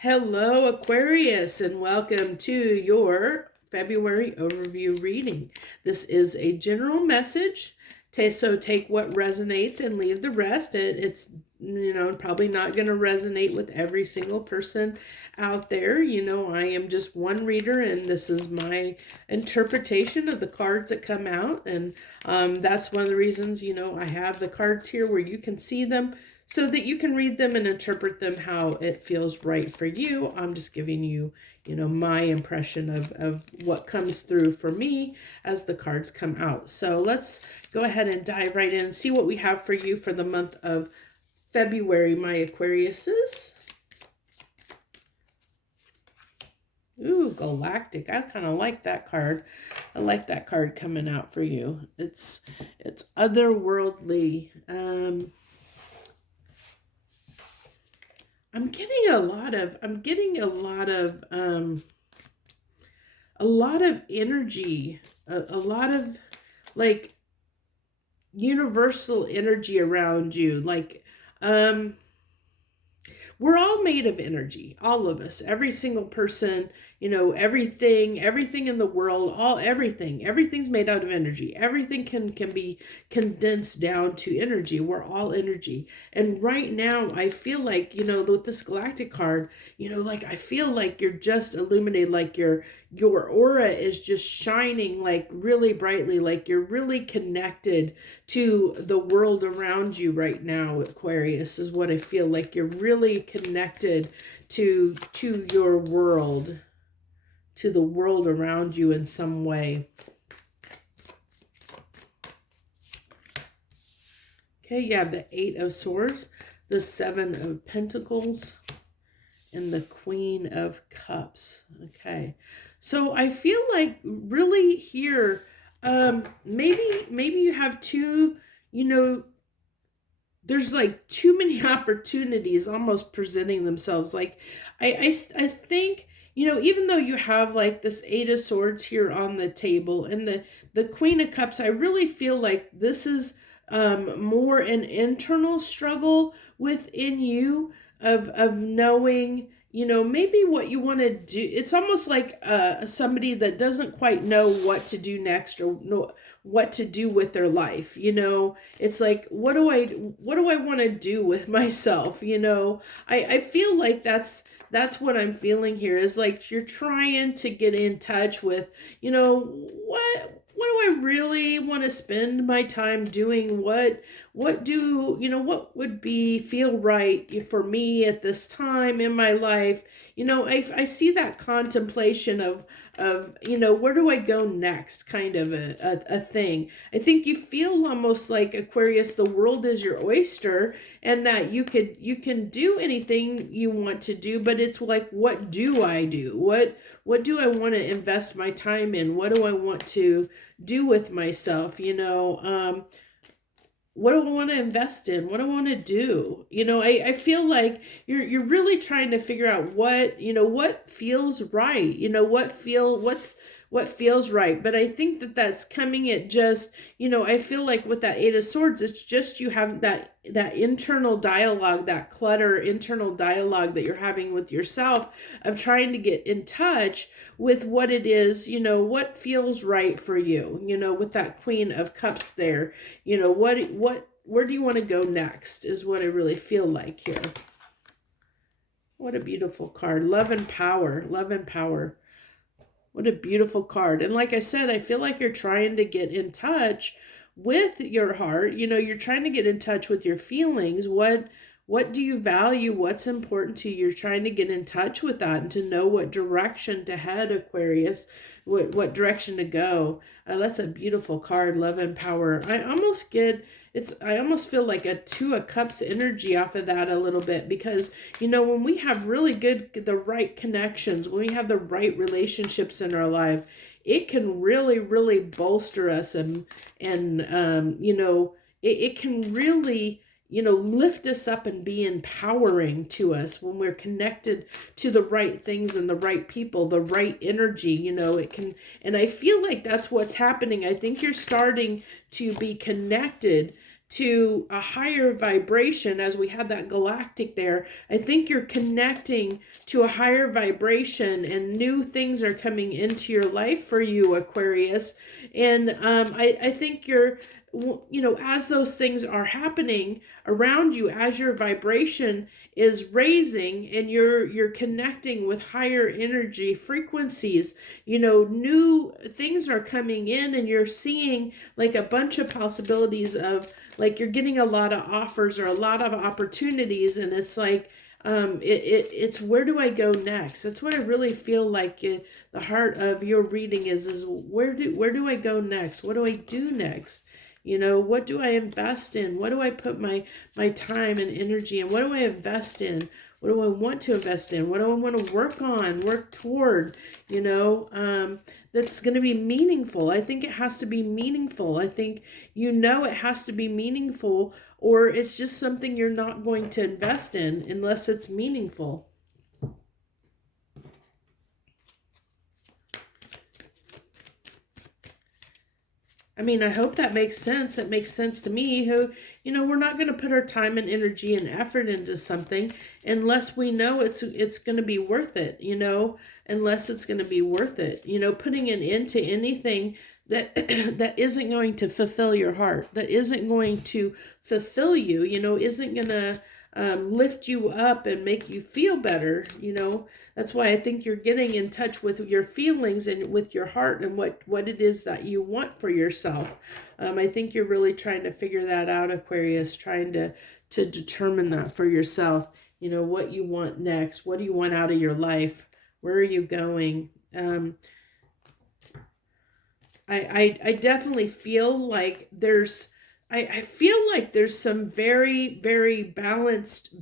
Hello, Aquarius, and welcome to your February overview reading. This is a general message, so take what resonates and leave the rest. It's probably not going to resonate with every single person out there. I am just one reader, and this is my interpretation of the cards that come out, and that's one of the reasons, I have the cards here where you can see them, so that you can read them and interpret them how it feels right for you. I'm just giving you, my impression of what comes through for me as the cards come out. So let's go ahead and dive right in and see what we have for you for the month of February, my Aquariuses. Ooh, Galactic. I kind of like that card. I like that card coming out for you. It's otherworldly. I'm getting a lot of energy, a lot of like universal energy around you. Like, we're all made of energy, all of us, every single person, everything in the world, everything's made out of energy. Everything can be condensed down to energy. We're all energy. And right now, I feel like, with this galactic card, like I feel like you're just illuminated, like your aura is just shining like really brightly, like you're really connected to the world around you right now. Aquarius is what I feel like. You're really connected to your world, to the world around you in some way. Okay, you have the Eight of Swords, the Seven of Pentacles, and the Queen of Cups. Okay, so I feel like really here, maybe you have two, there's like too many opportunities almost presenting themselves. Like I think, even though you have like this Eight of Swords here on the table and the Queen of Cups, I really feel like this is more an internal struggle within you of knowing, maybe what you want to do. It's almost like somebody that doesn't quite know what to do next or know what to do with their life. It's like, what do I want to do with myself? I feel like that's what I'm feeling here, is like you're trying to get in touch with, what do I really want to spend my time doing? What would feel right for me at this time in my life? I see that contemplation of where do I go next kind of a thing. I think you feel almost like, Aquarius, the world is your oyster, and that you can do anything you want to do, but it's like, what do I do? What do I want to invest my time in? What do I want to do with myself? What do I want to invest in? What do I want to do? I feel like you're really trying to figure out what feels right. What feels right. But I think that's coming at just, I feel like with that Eight of Swords, it's just you have that internal dialogue, that clutter internal dialogue that you're having with yourself, of trying to get in touch with what it is, what feels right for you, with that Queen of Cups there, where do you want to go next is what I really feel like here. What a beautiful card. Love and power. Love and power. What a beautiful card. And like I said, I feel like you're trying to get in touch with your heart. You're trying to get in touch with your feelings. What do you value? What's important to you? You're trying to get in touch with that and to know what direction to head, Aquarius, what direction to go. That's a beautiful card, Love and Power. I almost feel like a Two of Cups energy off of that a little bit, because, when we have really the right connections, when we have the right relationships in our life, it can really, really bolster us and it can really, lift us up and be empowering to us when we're connected to the right things and the right people, the right energy. It can, and I feel like that's what's happening. I think you're starting to be connected to a higher vibration. As we have that galactic there, I think you're connecting to a higher vibration, and new things are coming into your life for you, Aquarius. And I think you're, as those things are happening around you, as your vibration is raising and you're connecting with higher energy frequencies, new things are coming in, and you're seeing like a bunch of possibilities of, like, you're getting a lot of offers or a lot of opportunities, and it's like, it's where do I go next? That's what I really feel like. The heart of your reading is where do I go next? What do I do next? What do I invest in? What do I put my time and energy in? What do I invest in? What do I want to invest in? What do I want to work toward? That's going to be meaningful. I think it has to be meaningful. I think it has to be meaningful, or it's just something you're not going to invest in unless it's meaningful. I mean, I hope that makes sense. It makes sense to me. We're not going to put our time and energy and effort into something unless we know it's going to be worth it, unless it's going to be worth it. Putting an end to anything that that isn't going to fulfill your heart, that isn't going to fulfill you, isn't going to lift you up and make you feel better. That's why I think you're getting in touch with your feelings and with your heart and what it is that you want for yourself. I think you're really trying to figure that out, Aquarius, trying to determine that for yourself. What you want next. What do you want out of your life? Where are you going? I definitely feel like I feel like there's some very, very balanced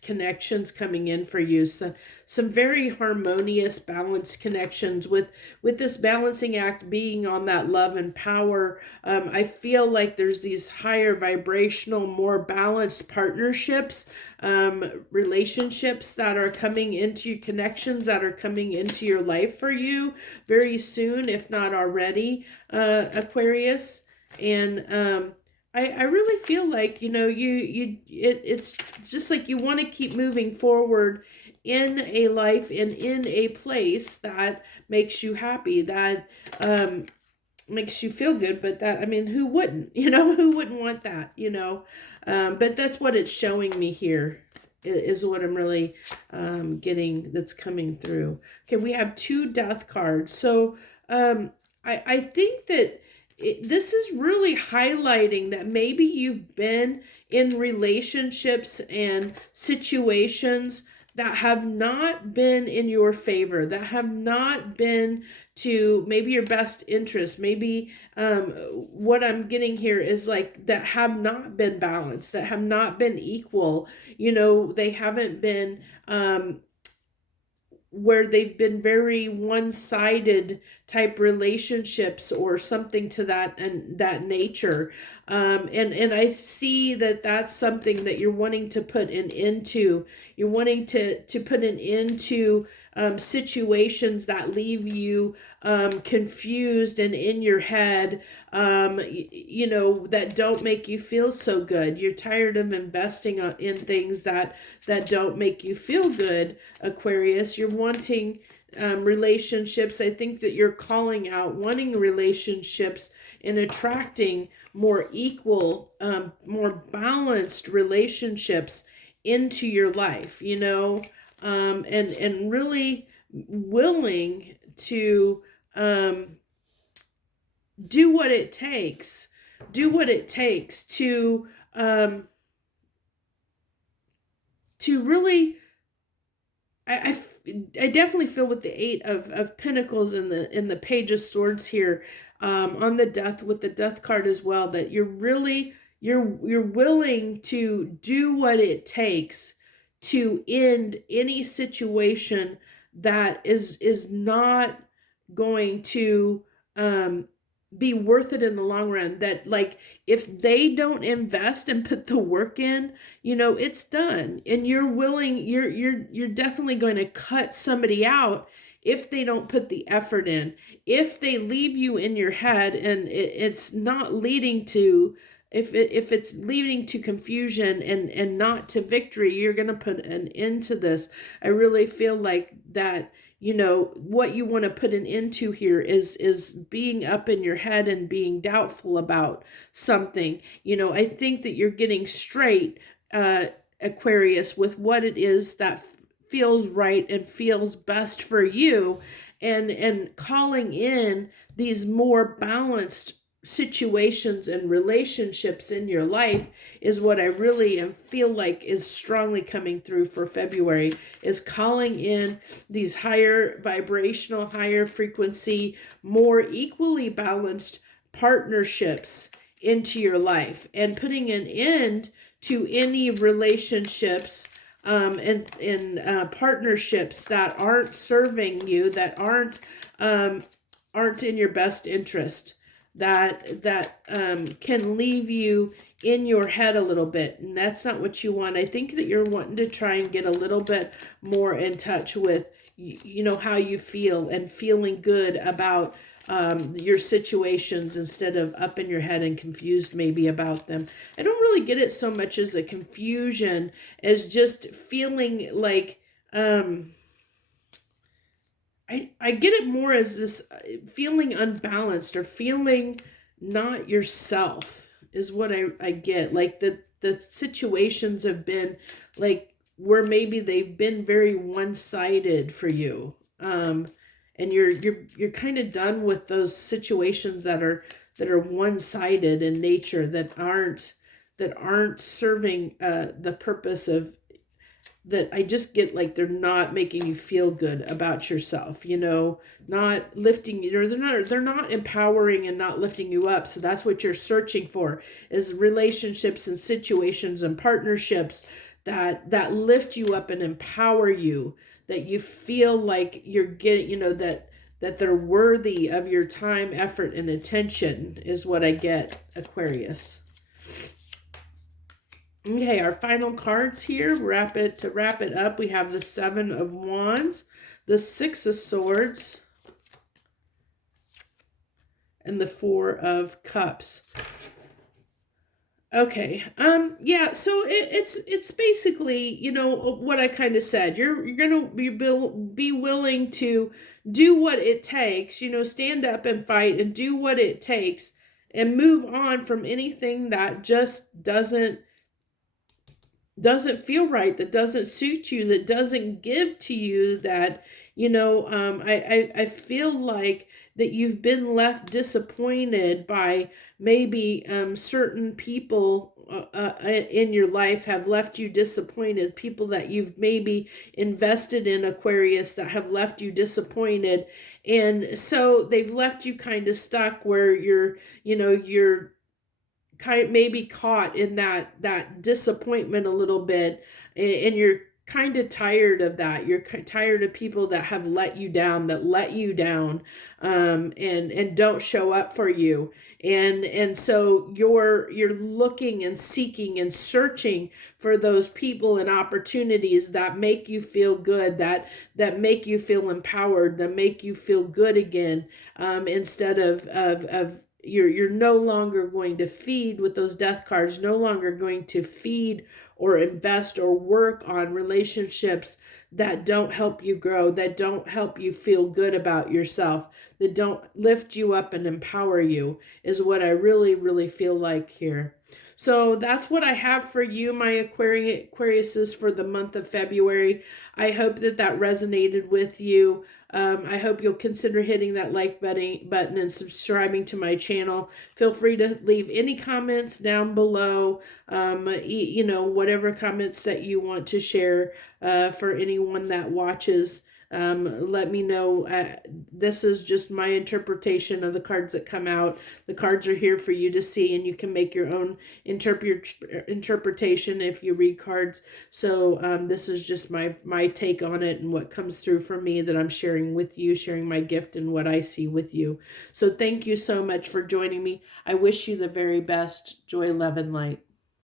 connections coming in for you. Some very harmonious, balanced connections with this balancing act being on that love and power. I feel like there's these higher vibrational, more balanced partnerships, relationships that are coming into your connections, that are coming into your life for you very soon, if not already, Aquarius. And I really feel like, it's just like you want to keep moving forward in a life and in a place that makes you happy, that makes you feel good. But that, I mean, who wouldn't, who wouldn't want that, but that's what it's showing me here, is what I'm really getting, that's coming through. Okay, we have 2 death cards. So I think that this is really highlighting that maybe you've been in relationships and situations that have not been in your favor, that have not been to maybe your best interest. Maybe what I'm getting here is like that have not been balanced, that have not been equal. They haven't been where they've been very one-sided type relationships or something to that nature. And I see that that's something that you're wanting to put an end to. You're wanting to put an end to situations that leave you confused and in your head, that don't make you feel so good. You're tired of investing in things that don't make you feel good, Aquarius. You're wanting relationships. I think that you're calling out wanting relationships and attracting more equal, more balanced relationships into your life, and really willing to do what it takes to really, I definitely feel with the 8 of Pentacles and the Page of Swords here, on the death, with the Death card as well, that you're really, you're willing to do what it takes to end any situation that is not going to be worth it in the long run. That, like, if they don't invest and put the work in, it's done. And you're willing, you're definitely going to cut somebody out if they don't put the effort in. If they leave you in your head and it's not leading to if it's leading to confusion and not to victory, you're going to put an end to this. I really feel like that, what you want to put an end to here is being up in your head and being doubtful about something. I think that you're getting straight, Aquarius, with what it is that feels right and feels best for you, and calling in these more balanced situations and relationships in your life is what I really feel like is strongly coming through for February, is calling in these higher vibrational, higher frequency, more equally balanced partnerships into your life, and putting an end to any relationships and partnerships that aren't serving you, that aren't in your best interest, that can leave you in your head a little bit, and that's not what you want. I think that you're wanting to try and get a little bit more in touch with how you feel and feeling good about your situations, instead of up in your head and confused maybe about them. I don't really get it so much as a confusion as just feeling like I get it more as this feeling unbalanced or feeling not yourself is what I get. Like the situations have been like where maybe they've been very one-sided for you. And you're kind of done with those situations that are one-sided in nature, that aren't serving the purpose of, that I just get like they're not making you feel good about yourself, not lifting you, they're not empowering and not lifting you up. So that's what you're searching for, is relationships and situations and partnerships that lift you up and empower you, that you feel like you're getting, that they're worthy of your time, effort, and attention is what I get, Aquarius. Okay, our final cards here, to wrap it up, we have the Seven of Wands, the Six of Swords, and the Four of Cups. Okay, yeah, so it's basically, what I kind of said. You're gonna be willing to do what it takes, stand up and fight and do what it takes, and move on from anything that just doesn't feel right, that doesn't suit you, that doesn't give to you, that I feel like that you've been left disappointed by maybe certain people in your life have left you disappointed, people that you've maybe invested in, Aquarius, that have left you disappointed, and so they've left you kind of stuck where you're maybe caught in that disappointment a little bit, and you're kind of tired of that. You're tired of people that have let you down, and don't show up for you, and so you're looking and seeking and searching for those people and opportunities that make you feel good, that make you feel empowered, that make you feel good again, instead of you're no longer going to feed with those death cards, no longer going to feed or invest or work on relationships that don't help you grow, that don't help you feel good about yourself, that don't lift you up and empower you, is what I really, really feel like here. So that's what I have for you, my Aquariuses, for the month of February. I hope that resonated with you. I hope you'll consider hitting that like button and subscribing to my channel. Feel free to leave any comments down below, whatever comments that you want to share for anyone that watches. Let me know. This is just my interpretation of the cards that come out. The cards are here for you to see, and you can make your own interpretation if you read cards. So this is just my take on it and what comes through for me, that I'm sharing with you, sharing my gift and what I see with you. So thank you so much for joining me. I wish you the very best. Joy, love, and light.